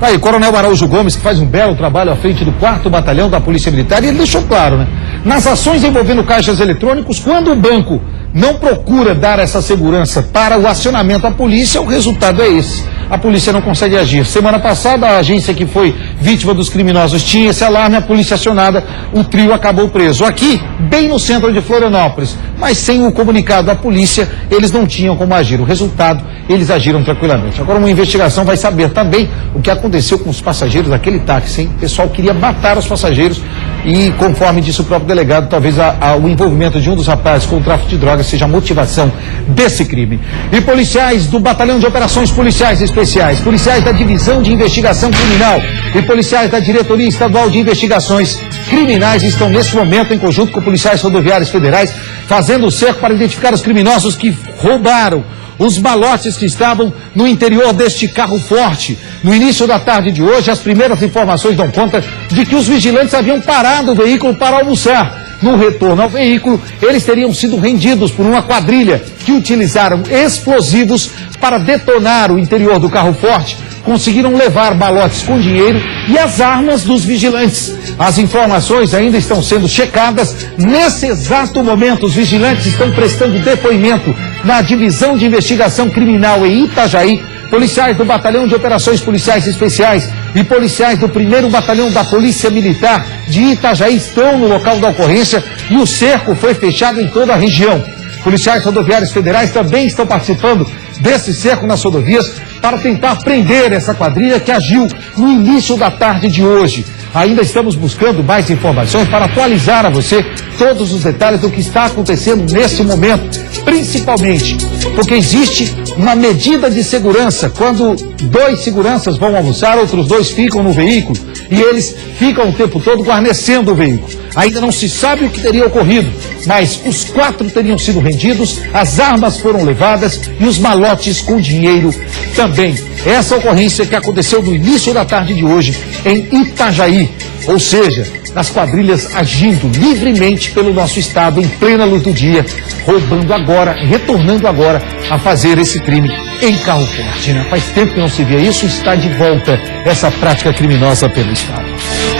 Aí, o Coronel Araújo Gomes, que faz um belo trabalho à frente do 4º Batalhão da Polícia Militar, e ele deixou claro, né? Nas ações envolvendo caixas eletrônicos, quando o banco não procura dar essa segurança para o acionamento à polícia, o resultado é esse. A polícia não consegue agir. Semana passada, a agência que foi vítima dos criminosos tinha esse alarme, a polícia acionada, o trio acabou preso. Aqui, bem no centro de Florianópolis, mas sem o comunicado à polícia, eles não tinham como agir. O resultado, eles agiram tranquilamente. Agora, uma investigação vai saber também o que aconteceu com os passageiros daquele táxi, hein? O pessoal queria matar os passageiros e, conforme disse o próprio delegado, talvez o envolvimento de um dos rapazes com o tráfico de drogas seja a motivação desse crime. E policiais do Batalhão de Operações Policiais Especiais, policiais da Divisão de Investigação Criminal e policiais da Diretoria Estadual de Investigações Criminais estão nesse momento, em conjunto com policiais rodoviários federais, fazendo o cerco para identificar os criminosos que roubaram os malotes que estavam no interior deste carro forte. No início da tarde de hoje, as primeiras informações dão conta de que os vigilantes haviam parado o veículo para almoçar. No retorno ao veículo, eles teriam sido rendidos por uma quadrilha que utilizaram explosivos para detonar o interior do carro forte. Conseguiram levar malotes com dinheiro e as armas dos vigilantes. As informações ainda estão sendo checadas. Nesse exato momento, os vigilantes estão prestando depoimento na Divisão de Investigação Criminal em Itajaí. Policiais do Batalhão de Operações Policiais Especiais e policiais do 1º Batalhão da Polícia Militar de Itajaí estão no local da ocorrência e o cerco foi fechado em toda a região. Policiais rodoviários federais também estão participando desse cerco nas rodovias para tentar prender essa quadrilha que agiu no início da tarde de hoje. Ainda estamos buscando mais informações para atualizar a você todos os detalhes do que está acontecendo nesse momento, principalmente porque existe uma medida de segurança. Quando 2 seguranças vão almoçar, outros 2 ficam no veículo e eles ficam o tempo todo guarnecendo o veículo. Ainda não se sabe o que teria ocorrido, mas os 4 teriam sido rendidos, as armas foram levadas e os malotes com dinheiro também. Essa ocorrência que aconteceu no início da tarde de hoje em Itajaí, ou seja, as quadrilhas agindo livremente pelo nosso estado em plena luz do dia, roubando agora, retornando agora a fazer esse crime em carro forte, né? Faz tempo que não se via isso, está de volta essa prática criminosa pelo estado.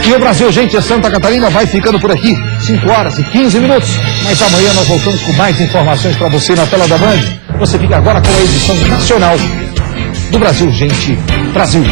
E o Brasil, gente, a Santa Catarina vai ficando por aqui, 5h15, mas amanhã nós voltamos com mais informações para você na tela da Band. Você fica agora com a edição nacional do Brasil, gente, Brasil.